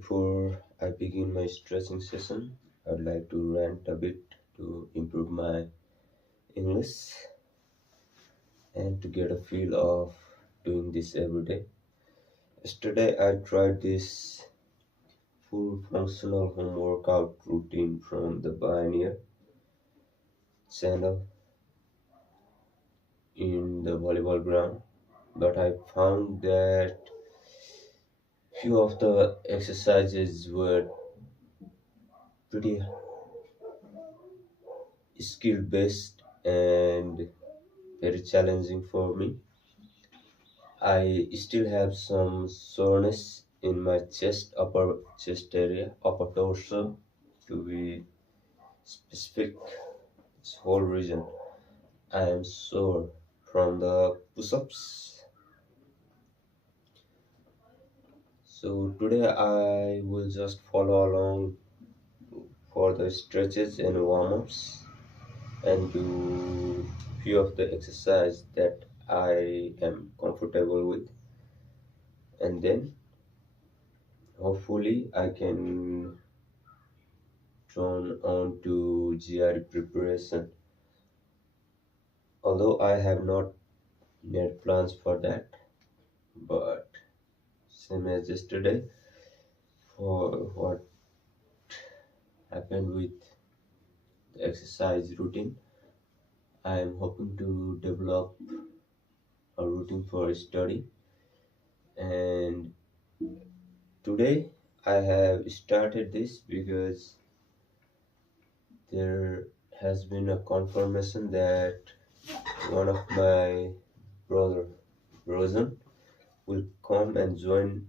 Before I begin my stretching session, I'd like to rant a bit to improve my English and to get a feel of doing this every day. Yesterday, I tried this full functional home workout routine from the Pioneer channel in the volleyball ground, but I found that few of the exercises were pretty skill based and very challenging for me. I still have some soreness in my chest, upper chest area, upper torso to be specific. This whole region. I am sore from the push-ups. So today I will just follow along for the stretches and warm-ups and do few of the exercise that I am comfortable with, and then hopefully I can turn on to GRE preparation. Although I have not made plans for that, but same as yesterday, for what happened with the exercise routine, I am hoping to develop a routine for study. And today I have started this because there has been a confirmation that one of my brother Rosen will come and join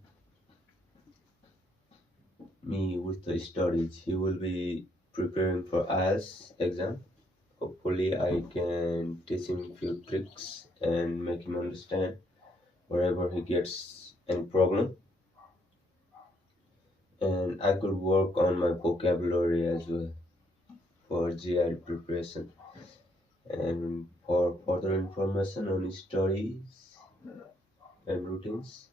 me with the studies. He will be preparing for IELTS exam. Hopefully I can teach him few tricks and make him understand wherever he gets any problem. And I could work on my vocabulary as well for GI preparation. And for further information on studies and routines,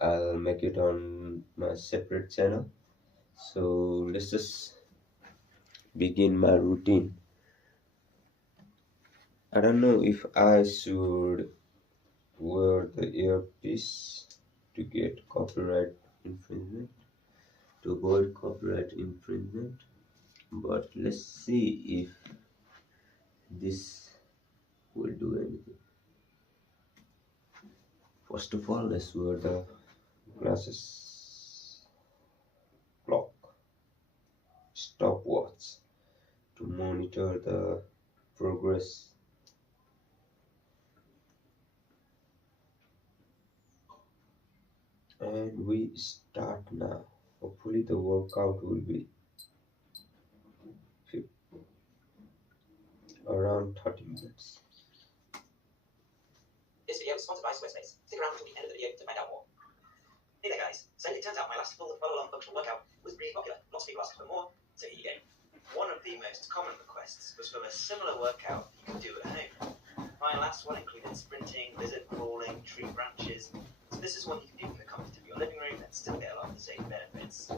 I'll make it on my separate channel. So let's just begin my routine. I don't know if I should wear the earpiece to get copyright infringement, to avoid copyright infringement, but let's see if this will do anything. First of all, let's wear the glasses, clock, stopwatch to monitor the progress. And we start now. Hopefully the workout will be around 30 minutes. This video is sponsored by Squarespace. Stick around until the end of the video to find out more. Hey there guys, so it turns out my last full follow-along functional workout was really popular. Lots of people asked for more, so here you go. One of the most common requests was for a similar workout you can do at home. My last one included sprinting, lizard crawling, tree branches, so this is one you can do from the comfort of your living room and still get a lot of the same benefits.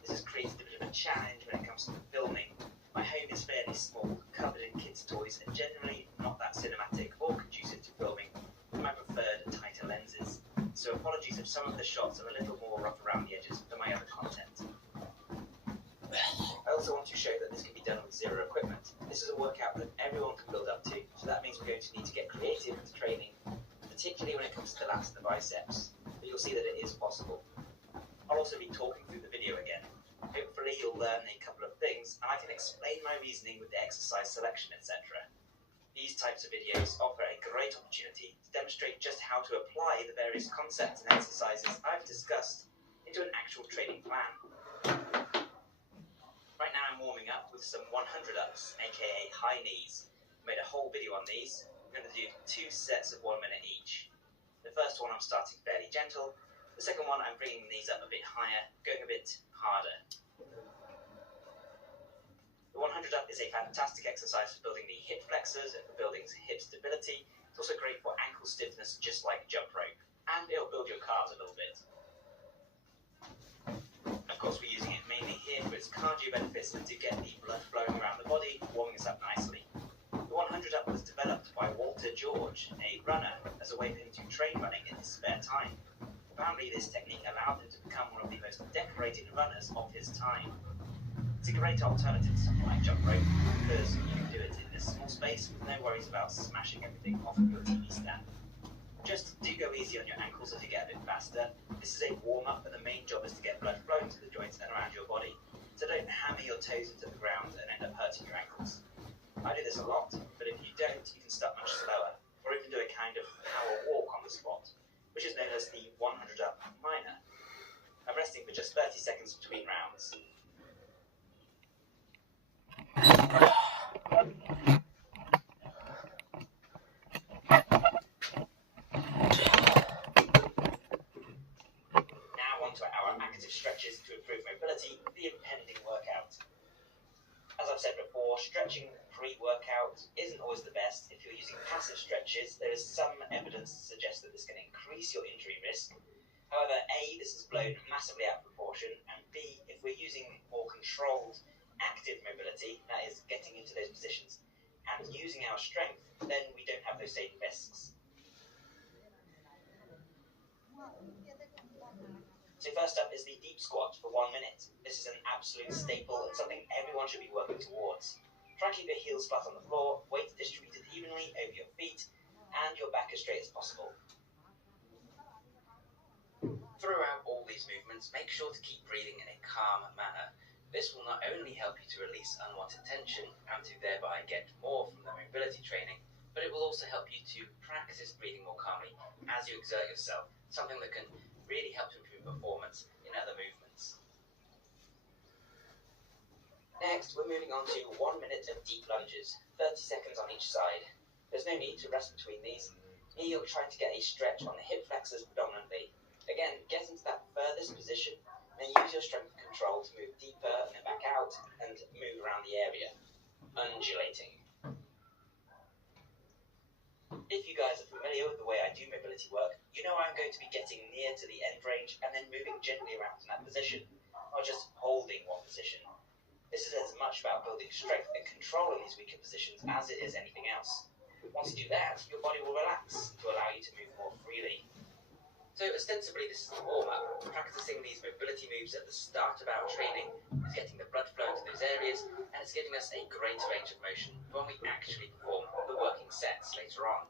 This has created a bit of a challenge when it comes to filming. My home is fairly small, covered in kids' toys, and generally not that cinematic or conducive to filming with my preferred tighter lenses. So apologies if some of the shots are a little more rough around the edges than my other content. I also want to show that this can be done with zero equipment. This is a workout that everyone can build up to, so that means we're going to need to get creative with training, particularly when it comes to the lats and the biceps, but you'll see that it is possible. I'll also be talking through the video again. Hopefully you'll learn a couple of things, and I can explain my reasoning with the exercise selection, etc. These types of videos offer a great opportunity to demonstrate just how to apply the various concepts and exercises I've discussed into an actual training plan. Right now I'm warming up with some 100 ups, aka high knees. I made a whole video on these. I'm going to do 2 sets of 1 minute each. The first one I'm starting fairly gentle. The second one I'm bringing the knees up a bit higher, going a bit harder. The 100 up is a fantastic exercise for building the hip flexors and for building hip stability. It's also great for ankle stiffness, just like jump rope. And it'll build your calves a little bit. Of few benefits that do get the blood flowing around the body, warming us up nicely. The 100 up was developed by Walter George, a runner, as a way for him to train running in his spare time. Apparently this technique allowed him to become one of the most decorated runners of his time. It's a great alternative to something like jump rope, because you can do it in a small space with no worries about smashing everything off of your TV stand. Just do go easy on your ankles as you get a bit faster. This is a warm-up, and the main job is to get blood flowing to the joints and around your body. So don't hammer your toes into the ground and end up hurting your ankles. I do this a lot, but if you don't, you can start much slower, or even do a kind of power walk on the spot, which is known as the 100 up minor. I'm resting for just 30 seconds between rounds. To our active stretches to improve mobility, the impending workout. As I've said before, stretching pre-workout isn't always the best. If you're using passive stretches, there is some evidence to suggest that this can increase your injury risk. However, A, this is blown massively out of proportion, and B, if we're using more controlled active mobility, that is getting into those positions and using our strength, then we don't have those same risks. So first up is the deep squat for 1 minute. This is an absolute staple and something everyone should be working towards. Try and keep your heels flat on the floor, weight distributed evenly over your feet, and your back as straight as possible. Throughout all these movements, make sure to keep breathing in a calm manner. This will not only help you to release unwanted tension and to thereby get more from the mobility training, but it will also help you to practice breathing more calmly as you exert yourself, something that can really help to improve performance in other movements. Next, we're moving on to 1 minute of deep lunges, 30 seconds on each side. There's no need to rest between these. Here you're trying to get a stretch on the hip flexors predominantly. Again, get into that furthest position, then use your strength and control to move deeper and then back out and move around the area, undulating. If you guys are familiar with the way I do mobility work, you know I'm going to be getting near to the end range and then moving gently around in that position, not just holding one position. This is as much about building strength and control in these weaker positions as it is anything else. Once you do that, your body will relax to allow you to move more freely. So ostensibly this is the warm-up. Practicing these mobility moves at the start of our training is getting the blood flow to those areas, and it's giving us a greater range of motion when we actually perform the working sets later on.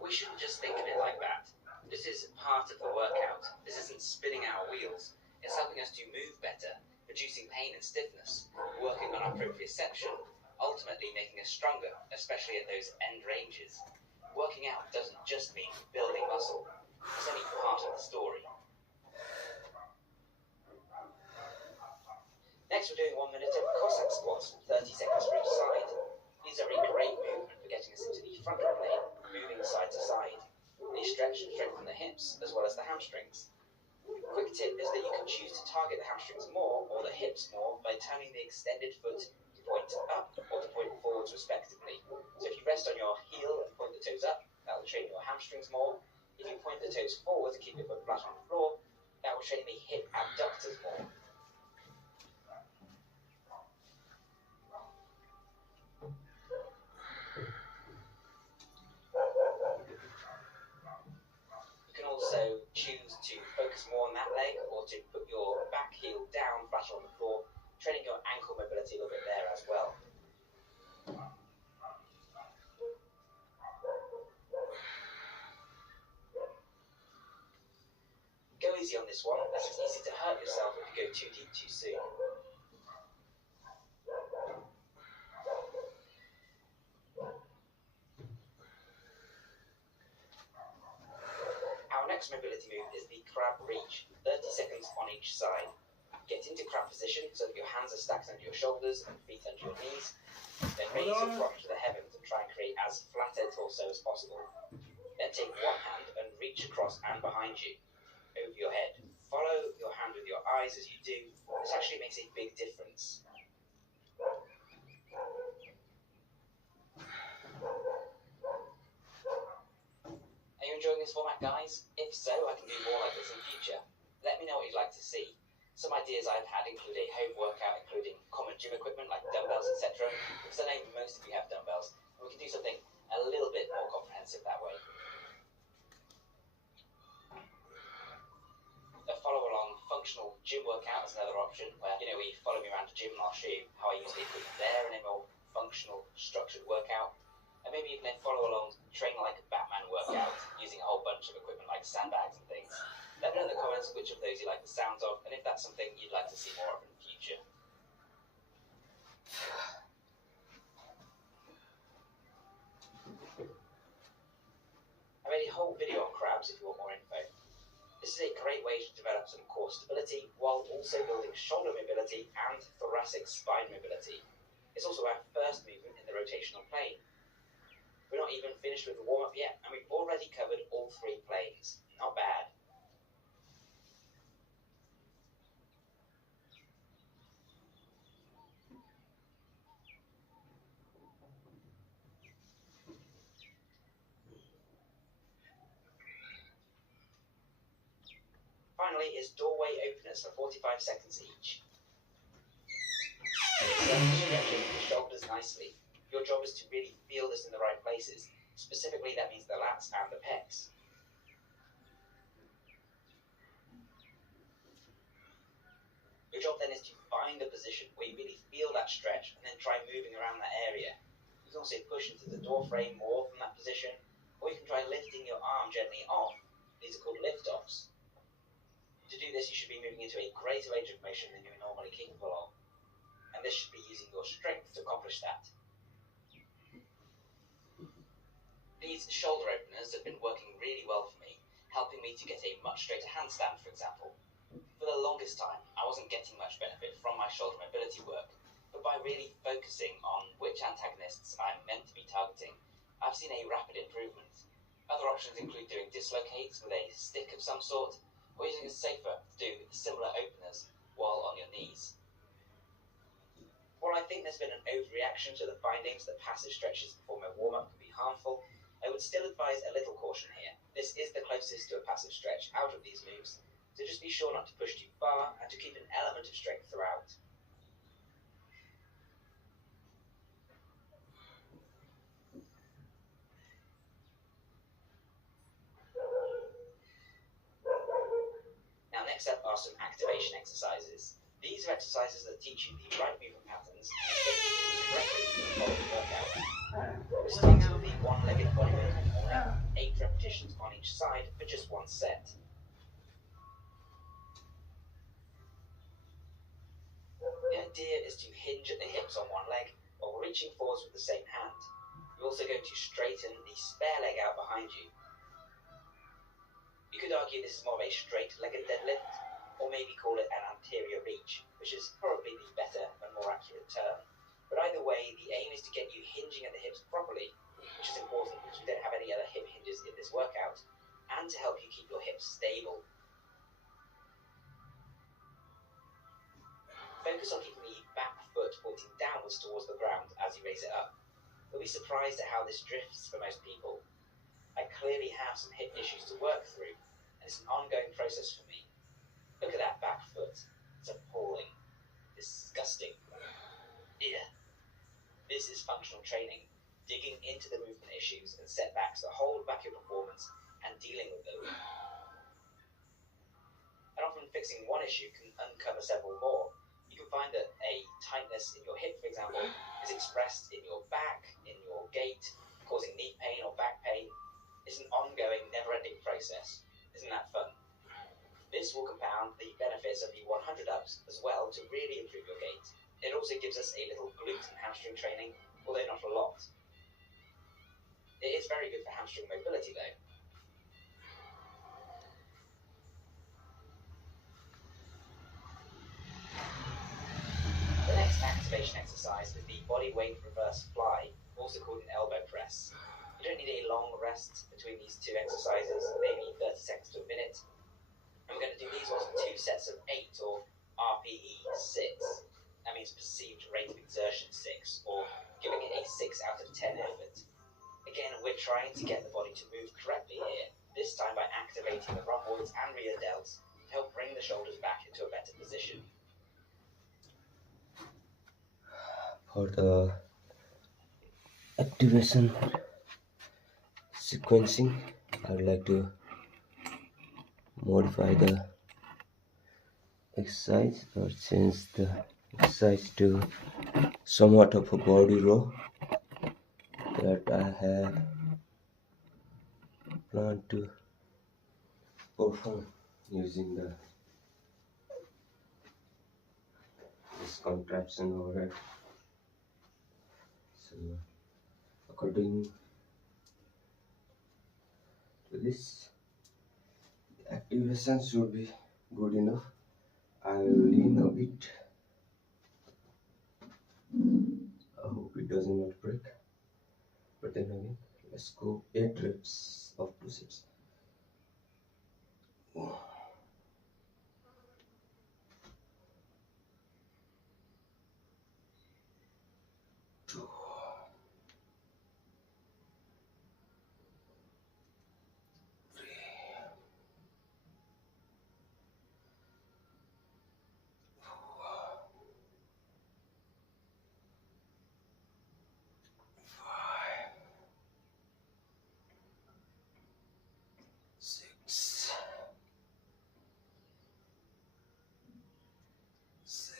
We shouldn't just think of it like that. This is part of the workout. This isn't spinning our wheels. It's helping us to move better, reducing pain and stiffness, working on our proprioception, ultimately making us stronger, especially at those end ranges. Working out doesn't just mean building muscle. It's only part of the story. Next we're doing 1 minute of Cossack squats, 30 seconds for each side. These are a great movement for getting us into the frontal plane, moving side to side. They stretch and strengthen the hips as well as the hamstrings. Quick tip is that you can choose to target the hamstrings more or the hips more by turning the extended foot to point up or to point forwards respectively. So if you rest on your heel and point the toes up, that will train your hamstrings more. If you point the toes forward to keep your foot flat on the floor, that will train the hip abductors more. You can also choose to focus more on that leg or to put your back heel down flat on the floor, training your ankle mobility a little bit there as well. Go easy on this one, as it's easy to hurt yourself if you go too deep too soon. Our next mobility move is the crab reach, 30 seconds on each side. Get into crab position so that your hands are stacked under your shoulders and feet under your knees. Then raise your front to the heavens and try and create as flat a torso as possible. Then take one hand and reach across and behind you, over your head. Follow your hand with your eyes as you do. This actually makes a big difference. Are you enjoying this format, guys? If so, I can do more like this in future. Let me know what you'd like to see. Some ideas I've had include a home workout including common gym equipment like dumbbells, etc. Because I know most of you have dumbbells, and we can do something a little bit more comprehensive that way. A follow-along functional gym workout is another option where, you follow me around the gym and I'll show you how I use the equipment there in a more functional, structured workout. And maybe you can then follow along, train like a Batman workout using a whole bunch of equipment like sandbags and things. Let me know in the comments which of those you like the sounds of and if that's something you'd like to see more of in the future. I made a whole video on crabs if you want more info. This is a great way to develop some core stability while also building shoulder mobility and thoracic spine mobility. It's also our first movement in the rotational plane. We're not even finished with the warm-up yet, and we've already covered all 3 planes. Not bad. Finally is doorway openers for 45 seconds each. Stretching the shoulders nicely. Your job is to really feel this in the right places. Specifically, that means the lats and the pecs. Your job then is to find a position where you really feel that stretch and then try moving around that area. You can also push into the door frame more from that position, or you can try lifting your arm gently off. These are called lift-offs. To do this, you should be moving into a greater range of motion than you're normally capable of. And this should be using your strength to accomplish that. These shoulder openers have been working really well for me, helping me to get a much straighter handstand, for example. For the longest time, I wasn't getting much benefit from my shoulder mobility work, but by really focusing on which antagonists I'm meant to be targeting, I've seen a rapid improvement. Other options include doing dislocates with a stick of some sort, or using a safer to do similar openers while on your knees. While I think there's been an overreaction to the findings that passive stretches before my warm-up can be harmful, I would still advise a little caution here. This is the closest to a passive stretch out of these moves, so just be sure not to push too far and to keep an element of strength throughout. Now next up are some activation exercises. These are exercises that teach you the right movement patterns and get you correctly to the following workout. We're starting with the one-legged body weight in the morning, 8 repetitions on each side for just 1 set. The idea is to hinge at the hips on one leg while reaching forwards with the same hand. You're also going to straighten the spare leg out behind you. You could argue this is more of a straight-legged deadlift, or maybe call it an anterior reach, which is probably the better and more accurate term. But either way, the aim is to get you hinging at the hips properly, which is important because we don't have any other hip hinges in this workout, and to help you keep your hips stable. Focus on keeping the back foot pointing downwards towards the ground as you raise it up. You'll be surprised at how this drifts for most people. I clearly have some hip issues to work through, and it's an ongoing process for me. Look at that back foot. It's appalling. Disgusting. Ugh. This is functional training, digging into the movement issues and setbacks that hold back your performance and dealing with them. And often fixing one issue can uncover several more. You can find that a tightness in your hip, for example, is expressed in your back, in your gait, causing knee pain or back pain. It's an ongoing, never-ending process. Isn't that fun? This will compound the benefits of the 100 ups as well to really improve your gait. It also gives us a little glute and hamstring training, although not a lot. It is very good for hamstring mobility though. The next activation exercise is the body weight reverse fly, also called an elbow press. You don't need a long rest between these 2 exercises, maybe 30 seconds to a minute. And we're going to do these ones in 2 sets of 8, or RPE 6. That means perceived rate of exertion 6, or giving it a 6 out of 10 effort. Again, we're trying to get the body to move correctly here, this time by activating the rhomboids and rear delts, to help bring the shoulders back into a better position. For the activation sequencing, I would like to modify the exercise or change the exercise to somewhat of a body row that I have planned to perform using this contraption over here. So according to this, the activation should be good enough. I will lean a bit. I hope it does not break. But then again, let's go 8 reps of 2 sets. 1, 2, 3, 4, 5, 6, 7,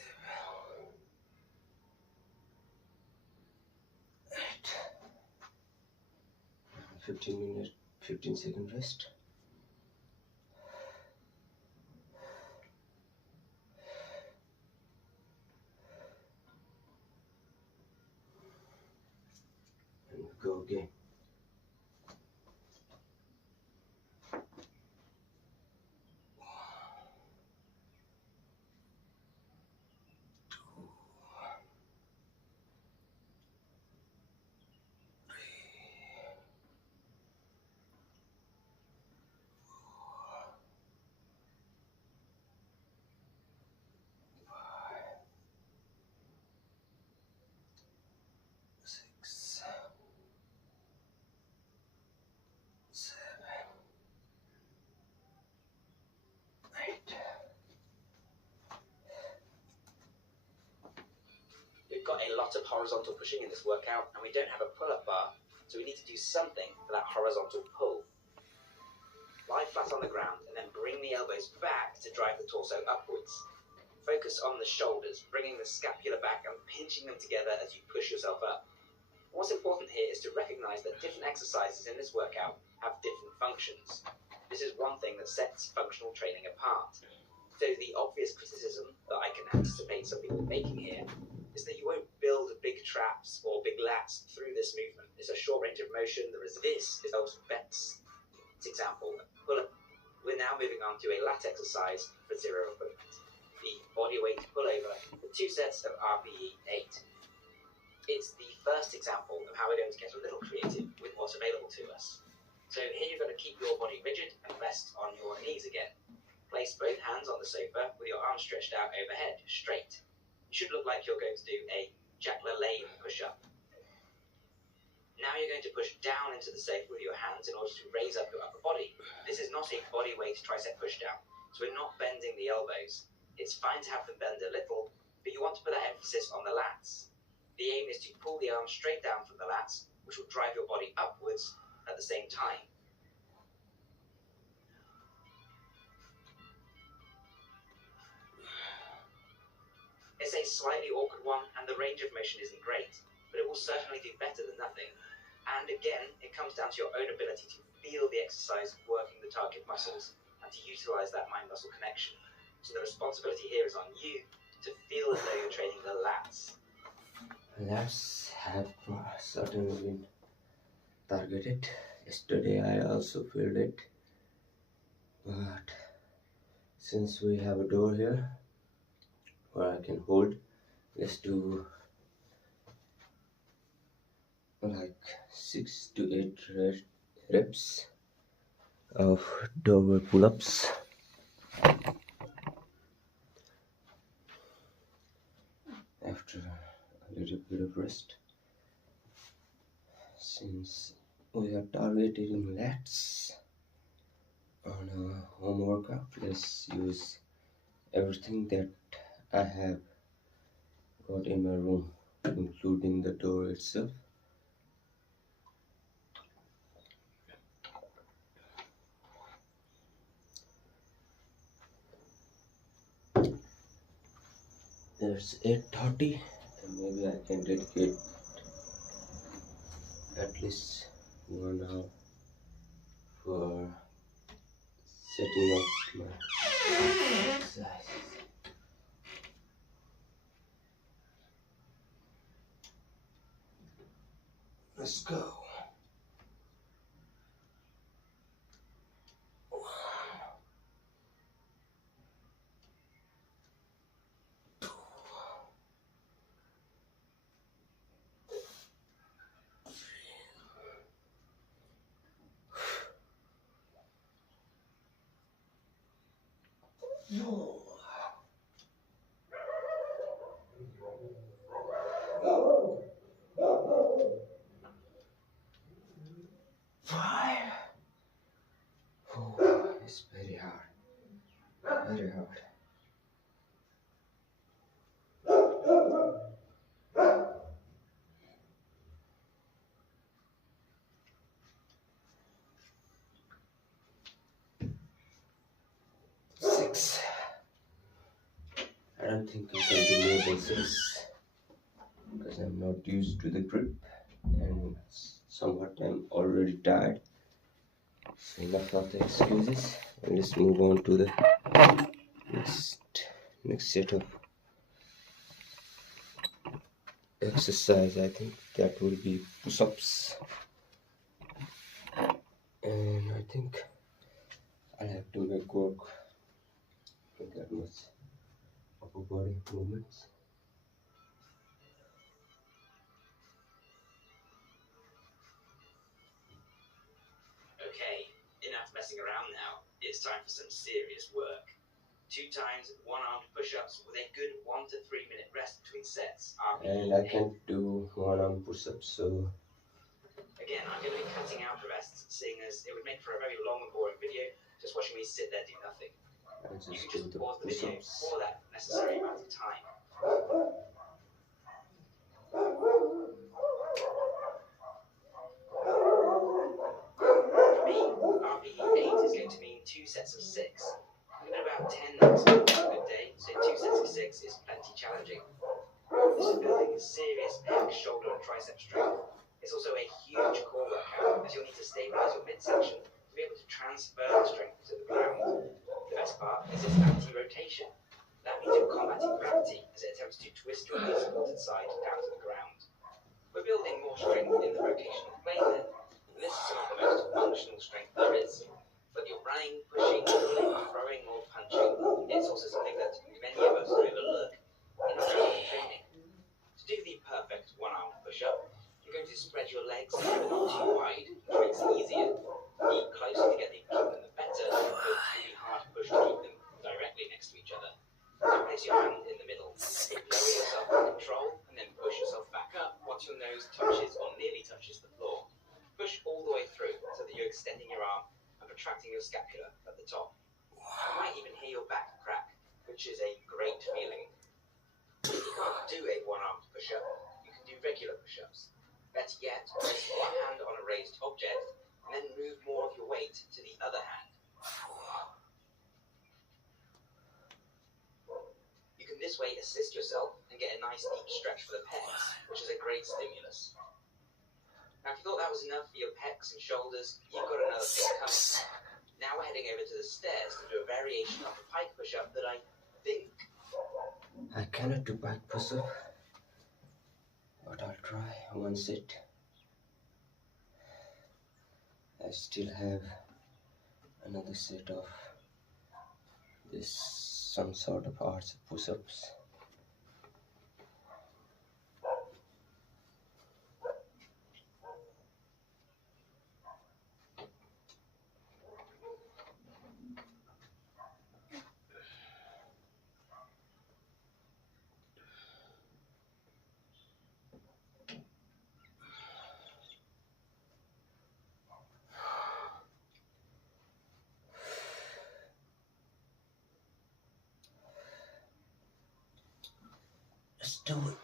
8. 15 minutes, 15-second rest. And go again. 6, 7, 8. We've got a lot of horizontal pushing in this workout, and we don't have a pull-up bar, so we need to do something for that horizontal pull. Lie flat on the ground and then bring the elbows back to drive the torso upwards. Focus on the shoulders, bringing the scapula back and pinching them together as you push yourself up. What's important here is to recognize that different exercises in this workout have different functions. This is one thing that sets functional training apart. So the obvious criticism that I can anticipate some people making here is that you won't build big traps or big lats through this movement. It's a short range of motion. This is best example, pull-up. We're now moving on to a lat exercise for zero equipment. The body weight pullover for 2 sets of RPE 8. It's the first example of how we're going to get a little creative with what's available to us. So here you're going to keep your body rigid and rest on your knees again. Place both hands on the sofa with your arms stretched out overhead, straight. It should look like you're going to do a Jack LaLanne push-up. Now you're going to push down into the sofa with your hands in order to raise up your upper body. This is not a body weight tricep push down, so we're not bending the elbows. It's fine to have them bend a little, but you want to put that emphasis on the lats. The aim is to pull the arms straight down from the lats, which will drive your body upwards at the same time. It's a slightly awkward one, and the range of motion isn't great, but it will certainly do better than nothing. And again, it comes down to your own ability to feel the exercise working the target muscles and to utilize that mind-muscle connection. So the responsibility here is on you to feel as though you're training the lats. Lats have certainly been targeted. Yesterday I also felt it, but since we have a door here where I can hold, let's do like 6 to 8 reps of doorway pull-ups. After a little bit of rest, since we are targeted in lats, on a home workout. Let's use everything that I have got in my room, including the door itself. There's 8:30, and maybe I can dedicate at least 1 hour for setting up my exercise. Let's go. No. 5. Oh, it's very hard. Very hard. 6. I don't think I can do more than 6 because I'm not used to the grip and somewhat I'm already tired. So enough of the excuses. And let's move on to the next set of exercise. I think that will be push-ups, and I think I'll have to make work with that much upper body movements. Okay, enough messing around now. It's time for some serious work. 2 times one-armed push-ups with a good 1 to 3 minute rest between sets. And I can't do one-arm push-ups, so Again, I'm going to be cutting out the rests, seeing as it would make for a very long and boring video, just watching me sit there do nothing. I'll You just can do just the pause the video push-ups. for that necessary amount of time. For me, RPE 8 is going to mean 2 sets of 6. I'm going to do about 10 maximum on a good day, so 2 sets of 6 is plenty challenging. This is building serious pec, shoulder and tricep strength. It's also a huge core workout, as you'll need to stabilize your midsection to be able to transfer the strength to the ground. The best part is its anti-rotation. That means you're combating gravity as it attempts to twist your knee supported side down to the ground. We're building more strength in the rotational plane then, and this is some of the most functional strength there is. Whether you're running, pushing, pulling, throwing or punching, it's also something that many of us overlook in our daily training. To do the perfect one-armed push-up, you're going to spread your legs but not too wide, which makes it easier. The closer together you keep them, the better, but it's really hard to push to keep them directly next to each other. Now place your hand in the middle. Lower yourself with control and then push yourself back up once your nose touches or nearly touches the floor. Push all the way through so that you're extending your arm and protracting your scapula at the top. You might even hear your back crack, which is a great feeling. If you can't do a one-armed push-up, you can do regular push-ups. Better yet, place one hand on a raised object and then move more of your weight to the other hand. You can this way assist yourself and get a nice deep stretch for the pecs, which is a great stimulus. Now if you thought that was enough for your pecs and shoulders, you've got another thing coming. Now we're heading over to the stairs to do a variation of the pike push-up that I think I cannot do back push-up, but I'll try one set. I still have another set of this, some sort of arch push-ups. do it.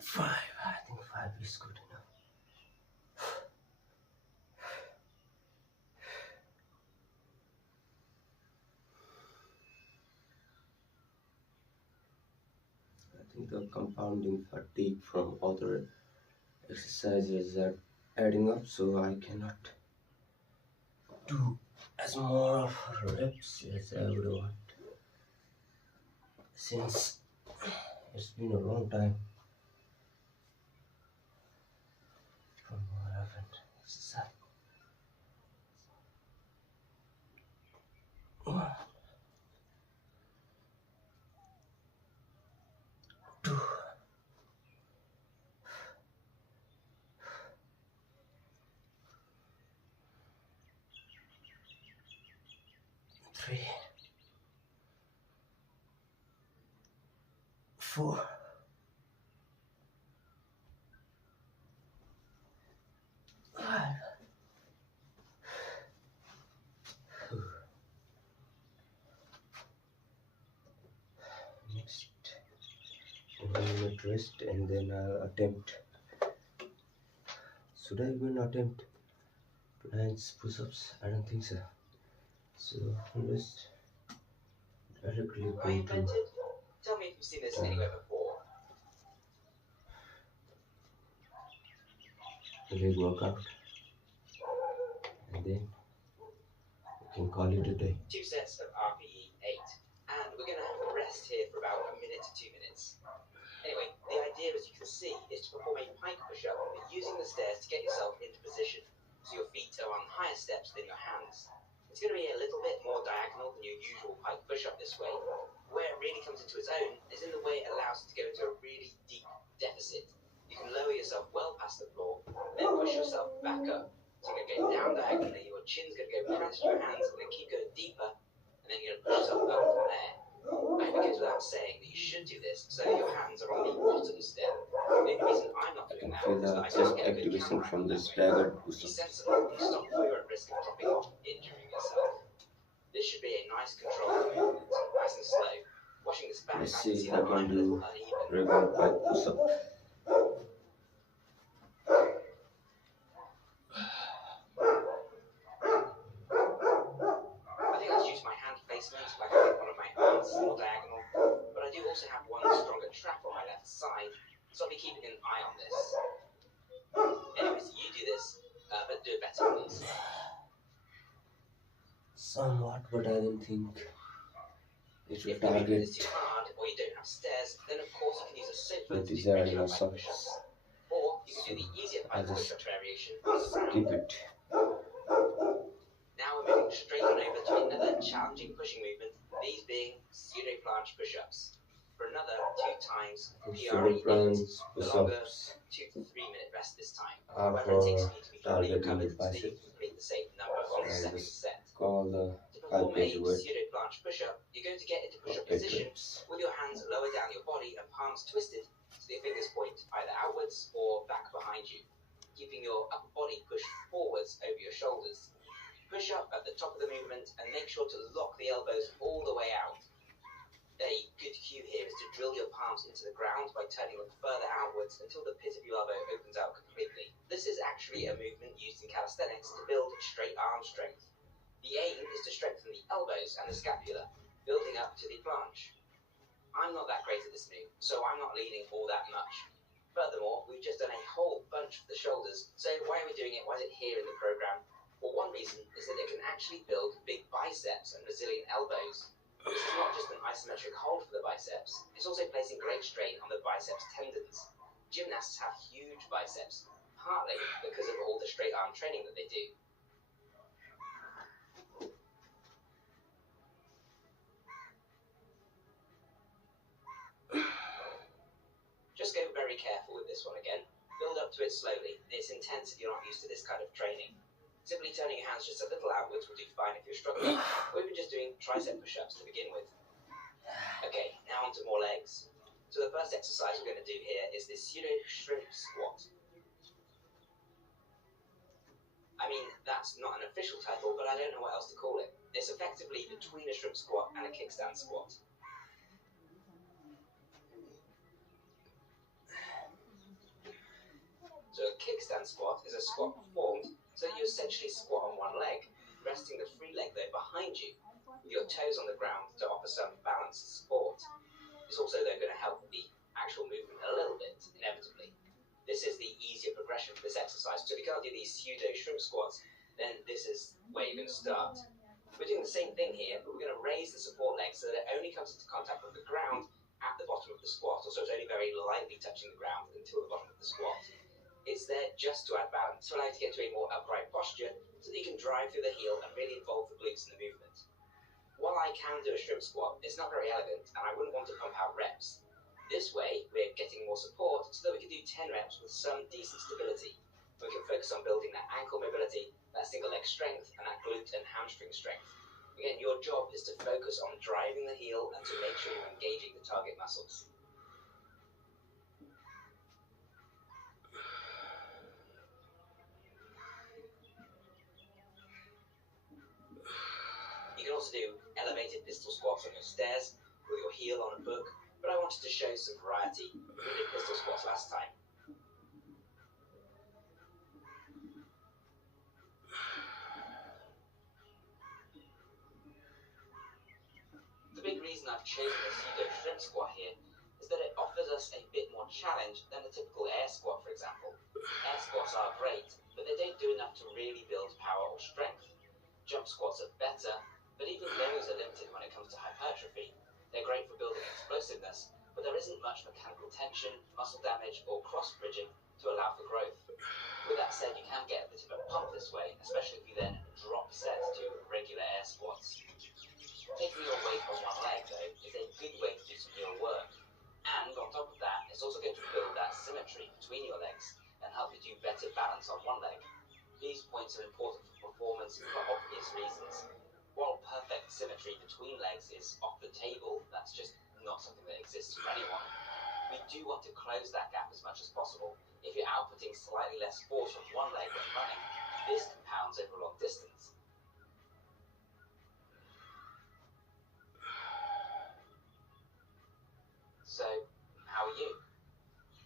Five. I think 5 is good enough. I think the compounding fatigue from other exercises are adding up, so I cannot do as more of reps as I would want, since it's been a long time from what I haven't exercised. 1, 2, 3, 4, 5. Next, 1 minute rest, and then I'll attempt. Should I even attempt 9 push-ups? I don't think so. So let's directly go Are you to invented? Tell me if you've seen this anywhere before. leg workout, and then we can call it a day. 2 sets of RPE 8, and we're going to have a rest here for about 1 minute to 2 minutes. Anyway, the idea, as you can see, is to perform a pike push-up, but using the stairs to get yourself into position, so your feet are on higher steps than your hands. It's going to be a little bit more diagonal than your usual pike push-up this way. Where it really comes into its own is in the way it allows you to go into a really deep deficit. You can lower yourself well past the floor, then push yourself back up. So you're going to go down diagonally, your chin's going to go past your hands, and then keep going deeper, and then you're going to push yourself up from there. I think it goes without saying that you should do this so that your hands are on the bottom step. The only reason I'm not doing that Feel is that the I chest can't get a good activation camera from angle the that way. staggered Be push-ups. sensible and stop before you're at risk of dropping off, injuring yourself. This should be a nice controlled movement, nice and slow. Watching this back, Let's I can see see if I that I'm can a little do uneven. regular pike push-up. I think let's use my hand placement, like I think one of my arms is more diagonal, but I do also have one stronger trap on my left side, so I'll be keeping an eye on this. Anyways, you do this, but do it better, please. Somewhat, but I don't think it will If the movement is target too hard, or you don't have stairs, then of course you can use a sofa the to do desired regular pike muscles. push-ups. Or you can do the easier I'll pike just push-up variation on the ground. skip it. Now we're moving straight on over to another challenging pushing movement, these being pseudo planche push-ups. For another 2 times Pseudo PRE8, planche the longer push-ups 2 to 3 minute rest this time. are However, it takes for for you to be fully targeting the recovered so that you biceps. can complete the same number on the So I'll second just set. call the To perform a 5 kg weight pseudo planche push-up, you're going to get into push-up 8 position reps. with your hands lower down your body and palms twisted so your fingers point either outwards or back behind you, keeping your upper body pushed forwards over your shoulders. Push up at the top of the movement and make sure to lock the elbows all the way out. A good cue here is to drill your palms into the ground by turning them further outwards until the pit of your elbow opens out completely. This is actually a movement used in calisthenics to build straight arm strength. The aim is to strengthen the elbows and the scapula, building up to the planche. I'm not that great at this move, so I'm not leaning all that much. Furthermore, we've just done a whole bunch for the shoulders, so why are we doing it? Why is it here in the program? Well, one reason is that it can actually build big biceps and resilient elbows. This is not just an isometric hold for the biceps, it's also placing great strain on the biceps tendons. Gymnasts have huge biceps, partly because of all the straight arm training that they do. very careful with this one again. Build up to it slowly. It's intense if you're not used to this kind of training. Simply turning your hands just a little outwards will do fine if you're struggling, or even just doing tricep push-ups to begin with. Okay, now on to more legs. So the first exercise we're going to do here is this pseudo shrimp squat. I mean, that's not an official title, but I don't know what else to call it. It's effectively between a shrimp squat and a kickstand squat. So a kickstand squat is a squat performed so that you essentially squat on one leg, resting the free leg though behind you, with your toes on the ground to offer some balanced support. It's also though going to help the actual movement a little bit, inevitably. This is the easier progression for this exercise. So if you can't do these pseudo shrimp squats, then this is where you're going to start. We're doing the same thing here, but we're going to raise the support leg so that it only comes into contact with the ground at the bottom of the squat, or so it's only very lightly touching the ground until the bottom of the squat. It's there just to add balance, to allow you to get to a more upright posture so that you can drive through the heel and really involve the glutes in the movement. While I can do a shrimp squat, it's not very elegant and I wouldn't want to pump out reps. This way, we're getting more support so that we can do 10 reps with some decent stability. We can focus on building that ankle mobility, that single leg strength, and that glute and hamstring strength. Again, your job is to focus on driving the heel and to make sure you're engaging the target muscles. You can also do elevated pistol squats on your stairs with your heel on a book, but I wanted to show some variety. We did pistol squats last time. The big reason I've chosen the pseudo shrimp squat here is that it offers us a bit more challenge than the typical air squat, for example. Air squats are great, but they don't do enough to really build power or strength. Jump squats are better, but even those are limited when it comes to hypertrophy. They're great for building explosiveness, but there isn't much mechanical tension, muscle damage, or cross-bridging to allow for growth. With that said, you can get a bit of a pump this way, especially if you then drop sets to regular air squats. Taking your weight on one leg, though, is a good way to do some real work. And on top of that, it's also going to build that symmetry between your legs and help you do better balance on one leg. These points are important for performance for obvious reasons. While perfect symmetry between legs is off the table, that's just not something that exists for anyone, we do want to close that gap as much as possible. If you're outputting slightly less force from one leg when running, this compounds over a long distance. So, how are you?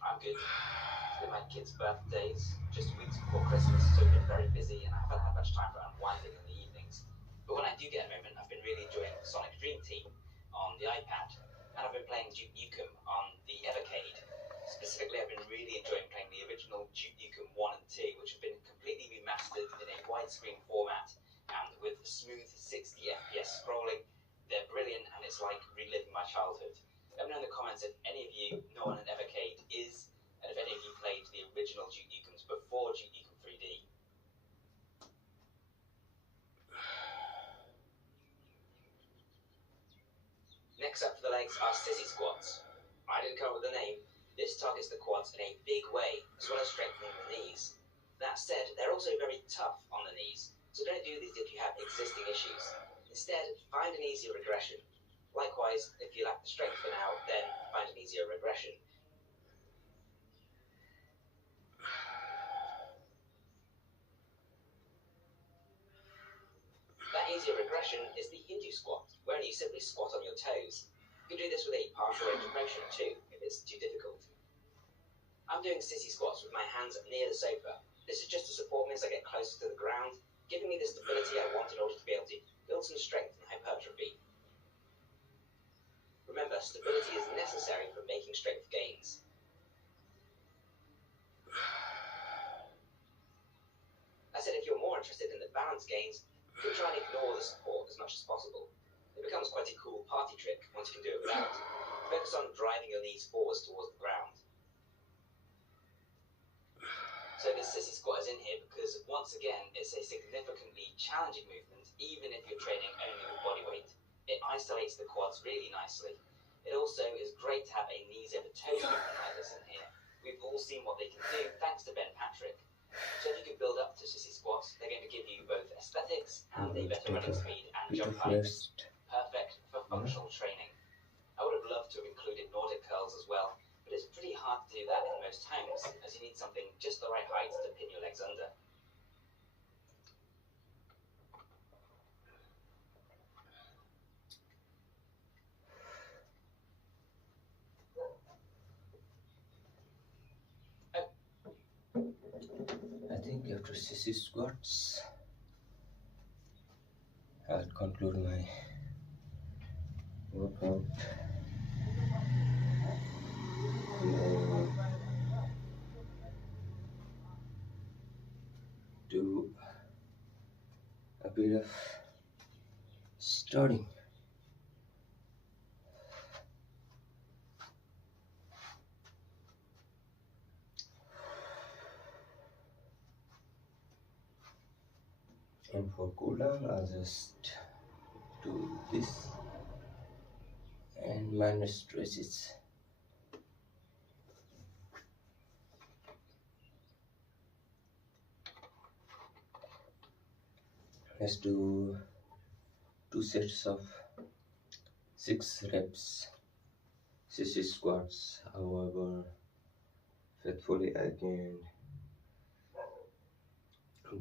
I'm good. It's been my kids' birthdays just weeks before Christmas, so I've been very busy and I haven't had much time for unwinding in the evenings. But when I do get a moment, I've been really enjoying Sonic Dream Team on the iPad, and I've been playing Duke Nukem on the Evercade. Specifically, I've been really enjoying playing the original Duke Nukem 1 and 2, which have been completely remastered in a widescreen format and with smooth 60 FPS scrolling. They're brilliant and it's like reliving my childhood. Let me know in the comments if any of you know what an Evercade is, and if any of you played the original Duke Nukems before Duke Nukem 3D. Next up for the legs are sissy squats. I didn't come up with the name. This targets the quads in a big way, as well as strengthening the knees. That said, they're also very tough on the knees, so don't do these if you have existing issues. Instead, find an easier regression. Likewise, if you lack the strength for now, then find an easier regression. That easier regression is the Hindu squat, where you simply squat on your toes. You can do this with a partial range of motion too, if it's too difficult. I'm doing sissy squats with my hands near the sofa. This is just to support me as I get closer to the ground, giving me the stability I want in order to be able to build some strength and hypertrophy. Remember, stability is necessary for making strength gains. I said if you're more interested in the balance gains, you can try and ignore the support as much as possible. It becomes quite a cool party trick once you can do it without. Focus on driving your knees forwards towards the ground. So the sissy squat is in here because, once again, it's a significantly challenging movement, even if you're training only with body weight. It isolates the quads really nicely. It also is great to have a knees over toes movement like this in here. We all seen what they can do thanks to Ben Patrick. So if you could build up to sissy squats, they're going to give you both aesthetics and a better running speed and jump height. Perfect for functional training. I would have loved to have included Nordic curls as well, but it's pretty hard to do that in most times, as you need something just the right height to pin your legs under. I think after sissy squats, I'll conclude my workout. Do a bit of starting. And for cool down, I'll just do this and minor stretches. Let's do 2 sets of 6 reps sissy squats. However faithfully I can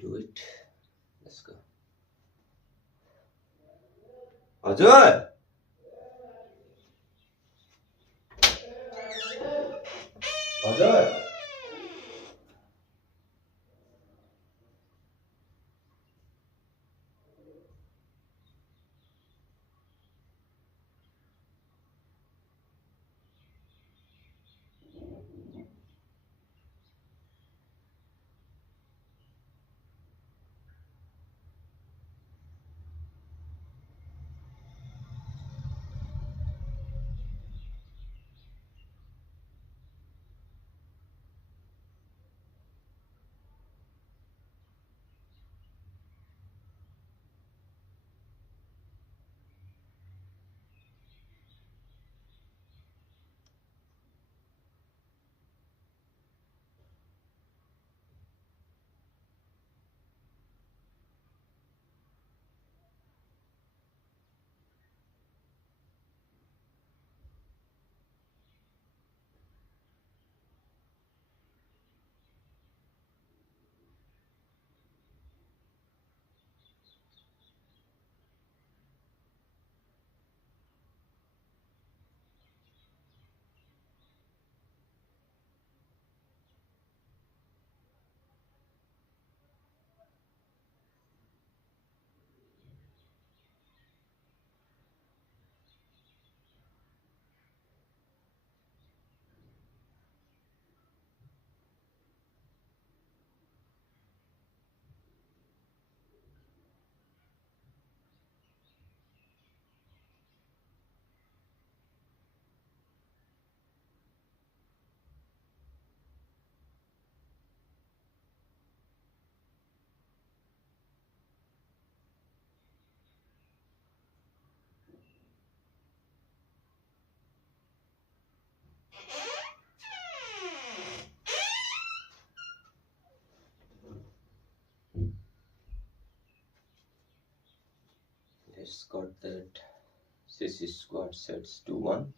do it. Let's go. Ajay! Ajay! Let's got that sissy squat sets to 1.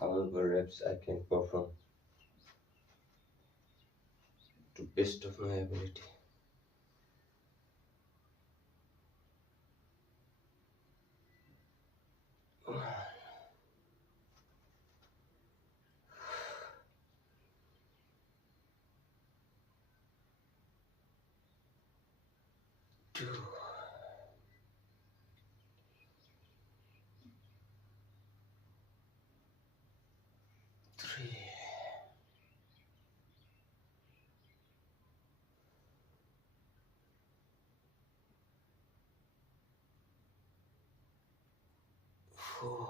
However reps I can perform to best of my ability. Two, 3, 4,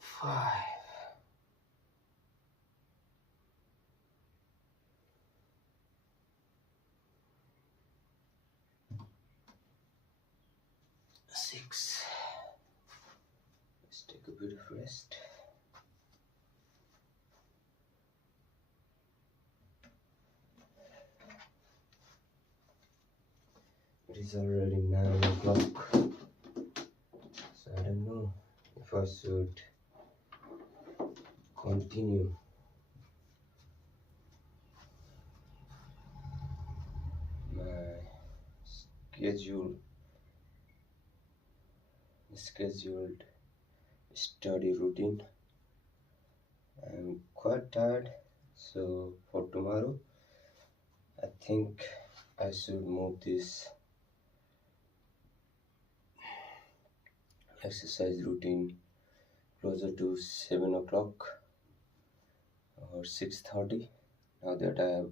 5, 6, take a bit of rest. It is already 9 o'clock, so I don't know if I should continue. My scheduled study routine. I'm quite tired, so for tomorrow, I think I should move this exercise routine closer to 7 o'clock or 6:30. Now that I have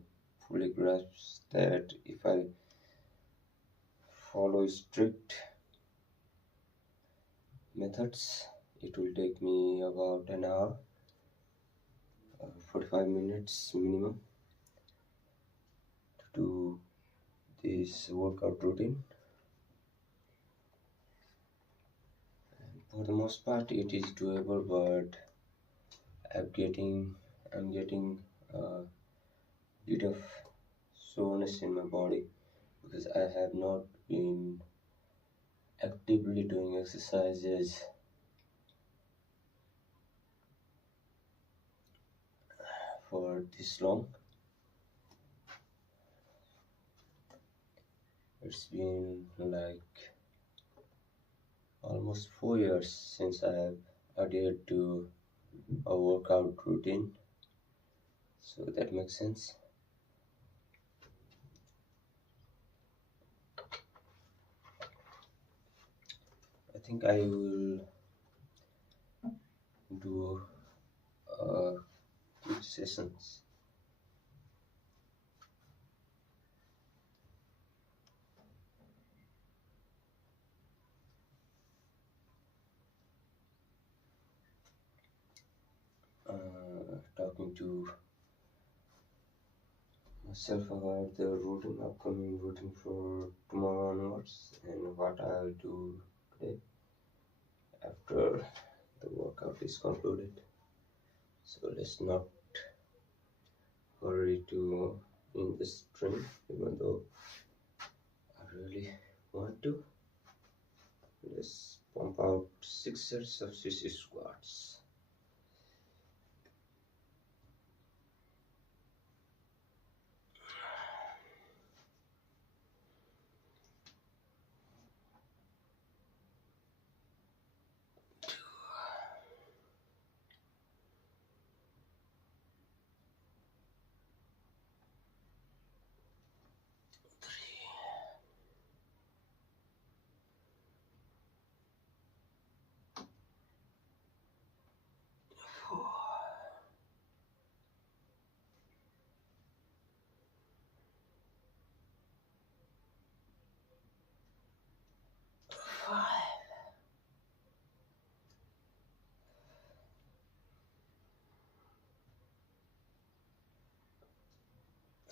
fully grasped that if I follow strict methods, it will take me about an hour, 45 minutes minimum to do this workout routine. And for the most part, it is doable, but I'm getting a bit of soreness in my body because I have not been actively doing exercises for this long. It's been like almost 4 years since I have adhered to a workout routine, so that makes sense. I think I will do quick sessions. Talking to myself about the upcoming routine for tomorrow onwards, and what I'll do today after the workout is concluded. So let's not hurry to in the stream, even though I really want to. Let's pump out 6 sets of sissy squats.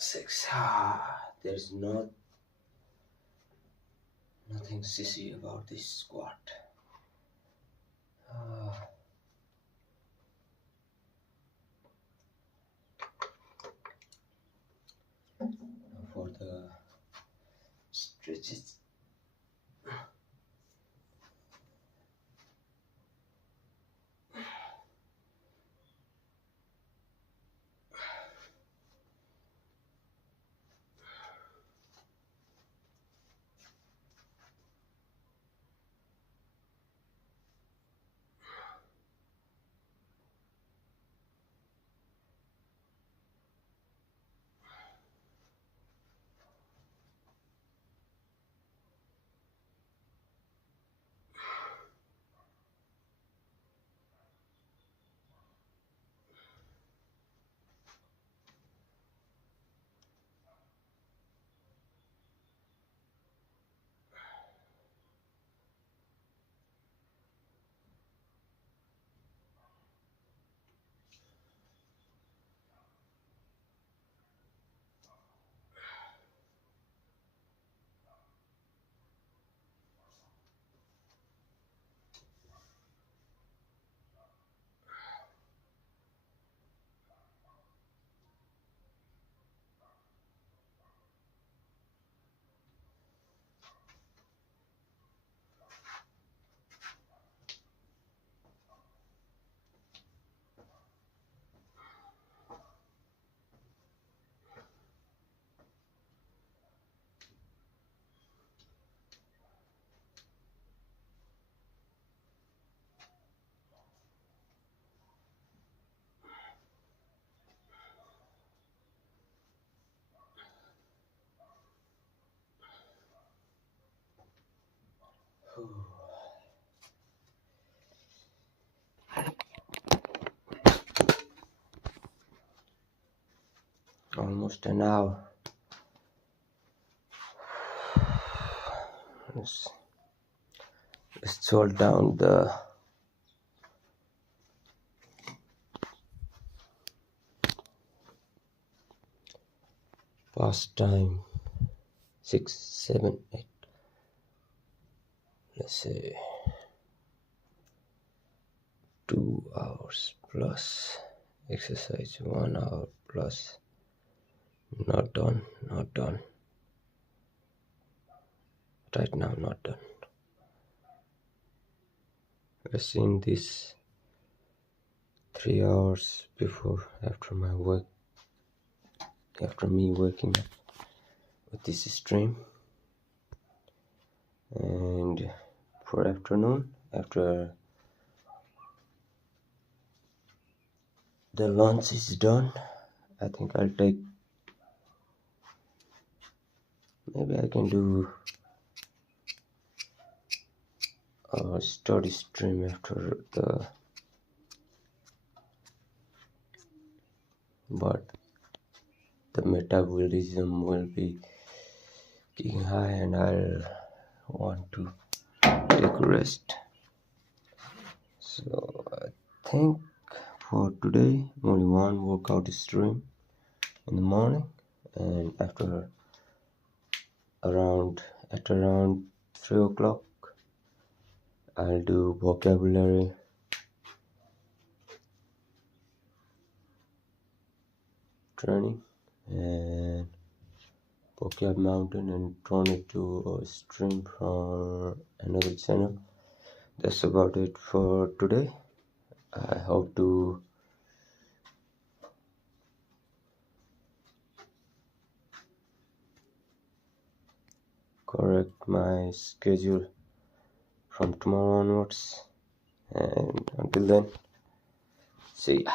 Six. There's nothing sissy about this squat. For the stretches. Almost an hour. Let's scroll down the past time. 6, 7, 8. Let's say 2 hours plus. Exercise 1 hour plus. Not done. Right now, not done. I've seen this 3 hours before, after my work, after me waking up with this stream. And for afternoon, after the lunch is done, I think I'll take, maybe I can do a study stream after but the metabolism will be getting high and I'll want to take rest. So I think for today only one workout stream in the morning, and at around 3 o'clock I'll do vocabulary training and vocab mountain, and turn it to a stream from another channel. That's about it for today. I hope to correct my schedule from tomorrow onwards, and until then, see ya.